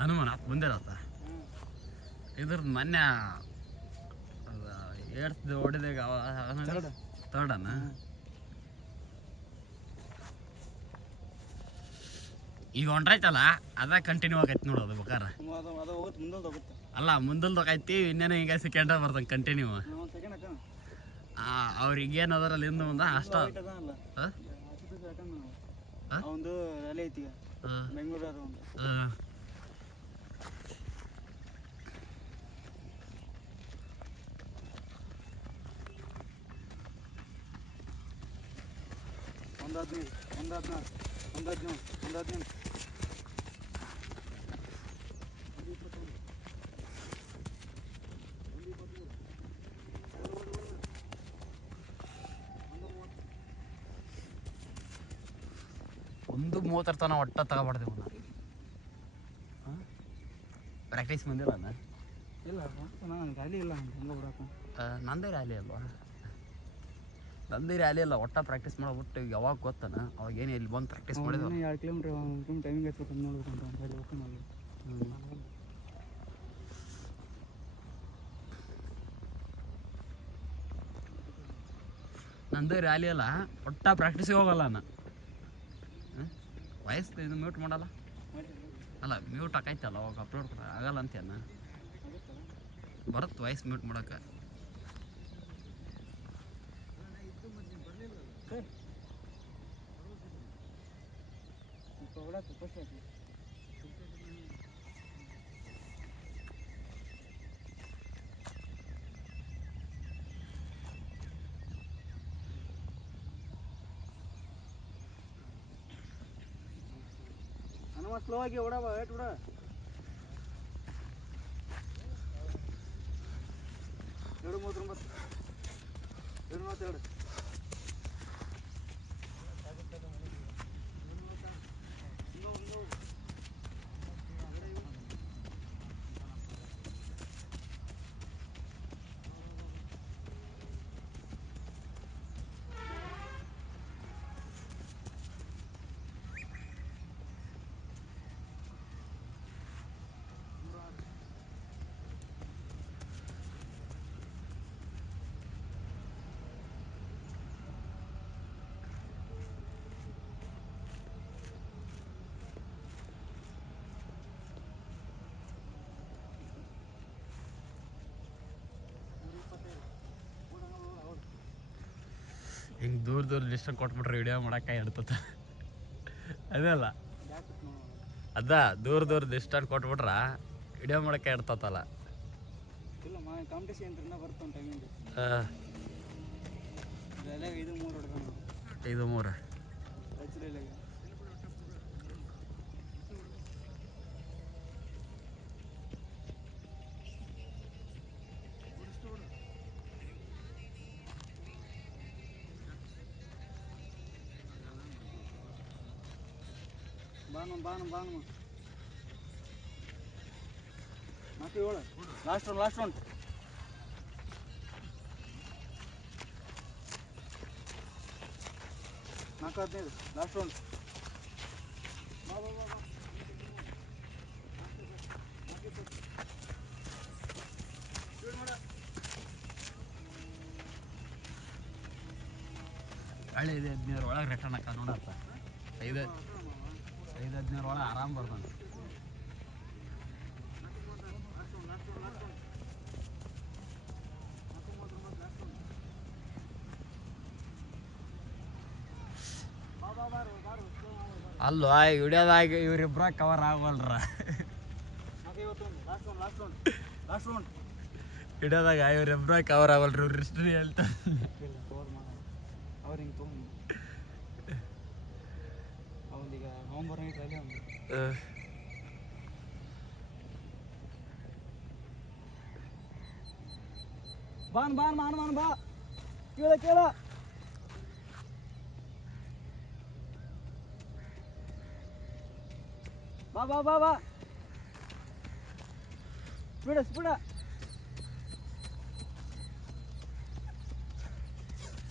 ಹನುಮಾನ ಮುಂದಿರತ್ತ ಇದ್ರದ್ದು ಮೊನ್ನೆ ಏಡ್ಸ್ದು ಹೊಡಿದಾಗ ತರ್ಡನ ಈಗ ಹೊಂಟ್ರೈತಲ್ಲ ಅದ ಕಂಟಿನ್ಯೂ ಆಗೈತಿ ನೋಡೋದು ಬೇಕಾರ ಅಲ್ಲ ಮುಂದಲ್ದು ಹೋಗೈತಿ ಇನ್ನೇನು ಈಗ ಸೆಕೆಂಡ್ ಬರ್ತಾನೆ ಕಂಟಿನ್ಯೂ ಅವ್ರಿಗೆ ಏನು ಅದರಲ್ಲಿ ಹಿಂದೆ ಮುಂದೆ ಅಷ್ಟ ಒಂದು ರ್ಯಾಲಿ ಐತಿ ಬೆಂಗಳೂರು ಒಂದು 30 ತನ ಒಟ್ಟ ತಗೊಬಾರ್ದೇವು ಪ್ರಾಕ್ಟೀಸ್ ಬಂದಿಲ್ಲ ಇಲ್ಲ ನಾನು ರ್ಯಾಲಿ ಇಲ್ಲ ನಂದೇ ರ್ಯಾಲಿ ಅಲ್ವಾ ನಂದೇ ರ್ಯಾಲಿ ಅಲ್ಲ ಒಟ್ಟ ಪ್ರಾಕ್ಟೀಸ್ ಮಾಡ್ಬಿಟ್ಟು ಯಾವಾಗ ಗೊತ್ತಾನ ಅವಾಗ ಏನು ಇಲ್ಲಿ ಬಂದು ಪ್ರಾಕ್ಟೀಸ್ ಮಾಡಿದ್ರು 2 ಕಿಲೋಮೀಟರ್ ಟೈಮಿಂಗ್ ಹಚ್ಬೇಕು ನೋಡ್ಬೇಕು ನಂದೇ ರ್ಯಾಲಿ ಅಲ್ಲ ಒಟ್ಟ ಪ್ರಾಕ್ಟೀಸಿಗೆ ಹೋಗಲ್ಲ ನಾನು ವಯಸ್ಸು ಇದು ಮ್ಯೂಟ್ ಮಾಡಲ್ಲ ಅಲ್ಲ ಮ್ಯೂಟ್ ಹಾಕೈತಲ್ಲ ಅವಾಗ ಅಪ್ಲೋಡ್ ಆಗಲ್ಲ ಅಂತೇನ ಬರುತ್ತೆ ವಾಯ್ಸ್ ಮ್ಯೂಟ್ ಮಾಡೋಕೆ ಸ್ಲೋ ಆಗಿ ಓಡವ ಏಟ್ ಬಿಡ ಎರಡು 32 ಹಿಂಗೆ ದೂರ ಡಿಸ್ಟೆನ್ಸ್ ಕೊಟ್ಬಿಟ್ರೆ ವಿಡಿಯೋ ಮಾಡಕ್ಕೆ ಇಡ್ತದ ಅದೇ ಅಲ್ಲ ಅದ ದೂರ ಡಿಸ್ಟೆನ್ಸ್ ಕೊಟ್ಬಿಟ್ರ ವಿಡಿಯೋ ಮಾಡಕ್ಕೆ ಇಡ್ತತ್ತಲ್ಲ ಇಲ್ಲ ಕಾಂಪಿಟೇಷನ್ ಅಂತ ಬರ್ತಾನೆ timing 5-3 Banu 47 last one 4-15 last one ಹಳ್ಳಿ 15 ಒಳಗೆ ರಿಟರ್ನ್ ಹಾಕ ನೋಡಪ್ಪ 5-15 ಒಳಗೆ ಆರಾಮ್ ಬರ್ತಾನೆ ಅಲ್ವಾ ವಿಡಿಯೋದಾಗ ಇವರಿಬ್ರ ಕವರ್ ಆಗವಲ್ರ ವಿಡಿಯೋದಾಗ ಇವರಿಬ್ರ ಕವರ್ ಆಗವಲ್ರಿ ಇವ್ರ ಹಿಸ್ಟ್ರಿ ಹೇಳ್ತಾರೆ ಅವ್ರು ಹಿಂಗೆ ತೊಗೊಂಡು ಅವನಿಗ ನವಂಬರ್ ನೈಟ್ ಬಾನ್ ಬಾ ಕೇಳ ಬಾ ಸ್ಪೀಡ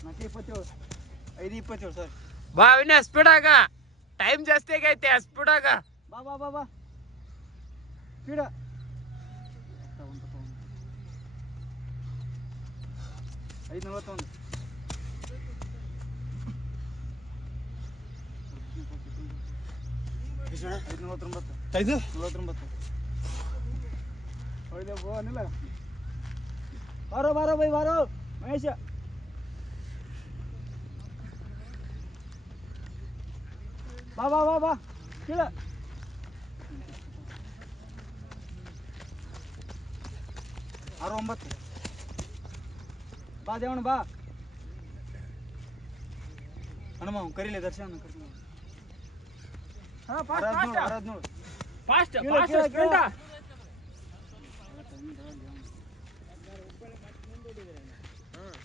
4:27 5:27 ಸರ್ ಬಾ ವಿನಯ್ ಸ್ಪೀಡ್ ಆಗ ಟೈಮ್ ಜಾಸ್ತಿ ಆಗೈತೆ ಸ್ಪೀಡಾಗ. ಬಾ ಬಾ ಬಾ ಬಾ ಸ್ಪೀಡ. 5:41. 5:49. ಹೋಯ್ದೆ ಬೋ ಅನಿಲ್ಲ. ಬಾರೋ ಬಾರೋ ಬೈ ಬಾರೋ ಮಹೇಶ. ಬಾ ಬಾ ಬಾ ಬಾ ಕೀಳ. 6:09. ಬಾ ದೇವಣ್ಣ ಬಾ. ಹನುಮ ಕರೀಲಿ ದರ್ಶನ ಕರ್ಕೊಂಡು. 6:17. ಫಾಸ್ಟ್ ಕೀಳ, ಫಾಸ್ಟ್ ಕೀಳ, ಸ್ಪೀಡ. ಕೀಳ.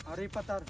6:26.